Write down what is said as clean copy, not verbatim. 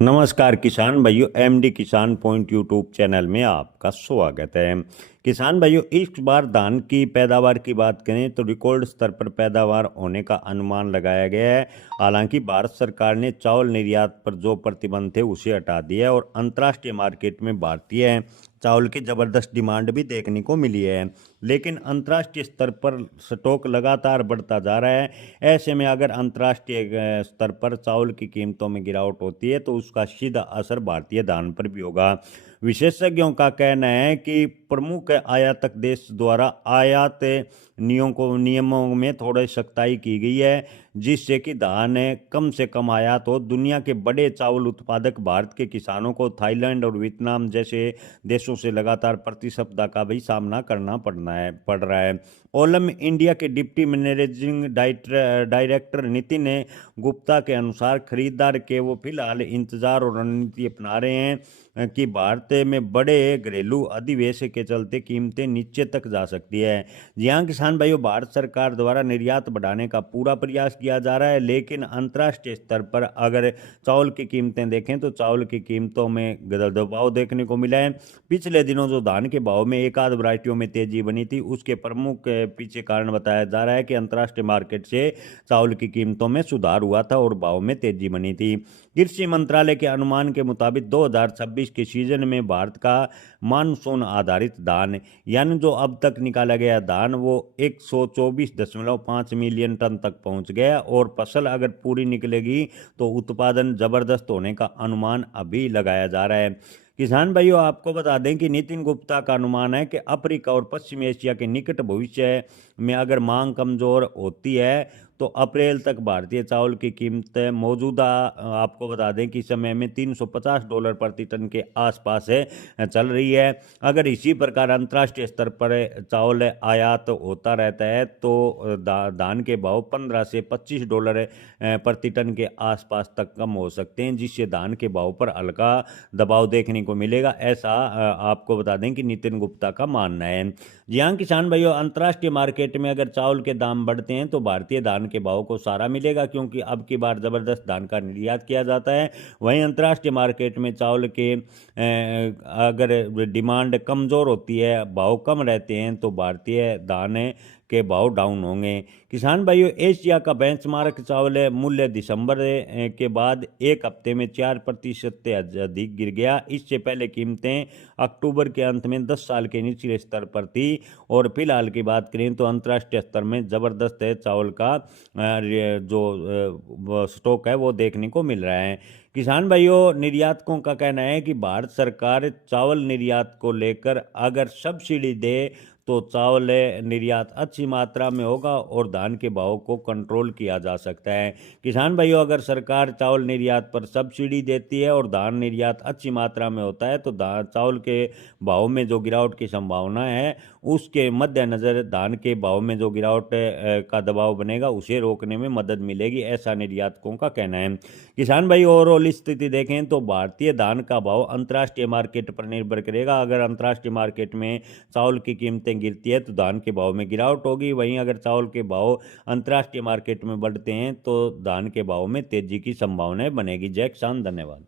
नमस्कार किसान भाइयों, एमडी किसान पॉइंट यूट्यूब चैनल में आपका स्वागत है। किसान भाइयों, इस बार धान की पैदावार की बात करें तो रिकॉर्ड स्तर पर पैदावार होने का अनुमान लगाया गया है। हालांकि भारत सरकार ने चावल निर्यात पर जो प्रतिबंध थे उसे हटा दिया है और अंतर्राष्ट्रीय मार्केट में भारतीय चावल की ज़बरदस्त डिमांड भी देखने को मिली है। लेकिन अंतर्राष्ट्रीय स्तर पर स्टॉक लगातार बढ़ता जा रहा है। ऐसे में अगर अंतर्राष्ट्रीय स्तर पर चावल की कीमतों में गिरावट होती है तो उसका सीधा असर भारतीय धान पर भी होगा। विशेषज्ञों का कहना है कि प्रमुख आयातक देश द्वारा आयात नियमों में थोड़ी सख्ताई की गई है, जिससे कि धान कम से कम आयात हो। दुनिया के बड़े चावल उत्पादक भारत के किसानों को थाईलैंड और वियतनाम जैसे देशों से लगातार प्रतिस्पर्धा का भी सामना करना पड़ रहा है। ओलम इंडिया के deputy managing director Nitin Gupta के अनुसार खरीदार के वो फिलहाल इंतजार और रणनीति अपना रहे हैं कि भारत में बड़े घरेलू अधिवेशन के चलते कीमतें नीचे तक जा सकती है। जी हाँ किसान भाइयों, भारत सरकार द्वारा निर्यात बढ़ाने का पूरा प्रयास किया जा रहा है, लेकिन अंतर्राष्ट्रीय स्तर पर अगर चावल की कीमतें देखें तो चावल की कीमतों में दबाव देखने को मिला है। पिछले दिनों जो धान के भाव में एक आध वैरायटियों में तेजी बनी थी, उसके प्रमुख पीछे कारण बताया जा रहा है कि अंतर्राष्ट्रीय मार्केट से चावल की कीमतों में सुधार हुआ था और भाव में तेजी बनी थी। कृषि मंत्रालय के अनुमान के मुताबिक 2026 के सीजन में भारत का मानसून आधारित धान यानी जो अब तक निकाला गया धान वो 124.5 मिलियन टन तक पहुंच गया और फसल अगर पूरी निकलेगी तो उत्पादन जबरदस्त होने का अनुमान अभी लगाया जा रहा है। किसान भाइयों, आपको बता दें कि नितिन गुप्ता का अनुमान है कि अफ्रीका और पश्चिम एशिया के निकट भविष्य में अगर मांग कमजोर होती है तो अप्रैल तक भारतीय चावल की कीमत मौजूदा आपको बता दें कि समय में $350 प्रति टन के आसपास है चल रही है। अगर इसी प्रकार अंतर्राष्ट्रीय स्तर पर चावल आयात होता रहता है तो धान के भाव $15 से $25 प्रति टन के आसपास तक कम हो सकते हैं, जिससे धान के भाव पर हल्का दबाव देखने को मिलेगा। ऐसा आपको बता दें कि नितिन गुप्ता का मानना है। जी हाँ किसान भाइयों, अंतर्राष्ट्रीय मार्केट में अगर चावल के दाम बढ़ते हैं तो भारतीय धान के भाव को सहारा मिलेगा, क्योंकि अब की बार जबरदस्त धान का निर्यात किया जाता है। वहीं अंतर्राष्ट्रीय मार्केट में चावल के अगर डिमांड कमज़ोर होती है, भाव कम रहते हैं तो भारतीय धान के भाव डाउन होंगे। किसान भाइयों, एशिया का बेंचमार्क चावल मूल्य दिसंबर के बाद एक हफ्ते में 4% से अधिक गिर गया। इससे पहले कीमतें अक्टूबर के अंत में 10 साल के निचले स्तर पर थी और फिलहाल की बात करें तो अंतर्राष्ट्रीय स्तर में ज़बरदस्त चावल का जो स्टॉक है वो देखने को मिल रहा है। किसान भाइयों, निर्यातकों का कहना है कि भारत सरकार चावल निर्यात को लेकर अगर सब्सिडी दे तो चावल निर्यात अच्छी मात्रा में होगा और धान के भाव को कंट्रोल किया जा सकता है। किसान भाइयों, अगर सरकार चावल निर्यात पर सब्सिडी देती है और धान निर्यात अच्छी मात्रा में होता है तो चावल के भाव में जो गिरावट की संभावना है उसके मद्देनज़र धान के भाव में जो गिरावट का दबाव बनेगा उसे रोकने में मदद मिलेगी, ऐसा निर्यातकों का कहना है। किसान भाई, ओवरऑल स्थिति देखें तो भारतीय धान का भाव अंतर्राष्ट्रीय मार्केट पर निर्भर करेगा। अगर अंतर्राष्ट्रीय मार्केट में चावल की कीमतें गिरती है तो धान के भाव में गिरावट होगी। वहीं अगर चावल के भाव अंतर्राष्ट्रीय मार्केट में बढ़ते हैं तो धान के भाव में तेजी की संभावनाएं बनेगी। जय किसान, धन्यवाद।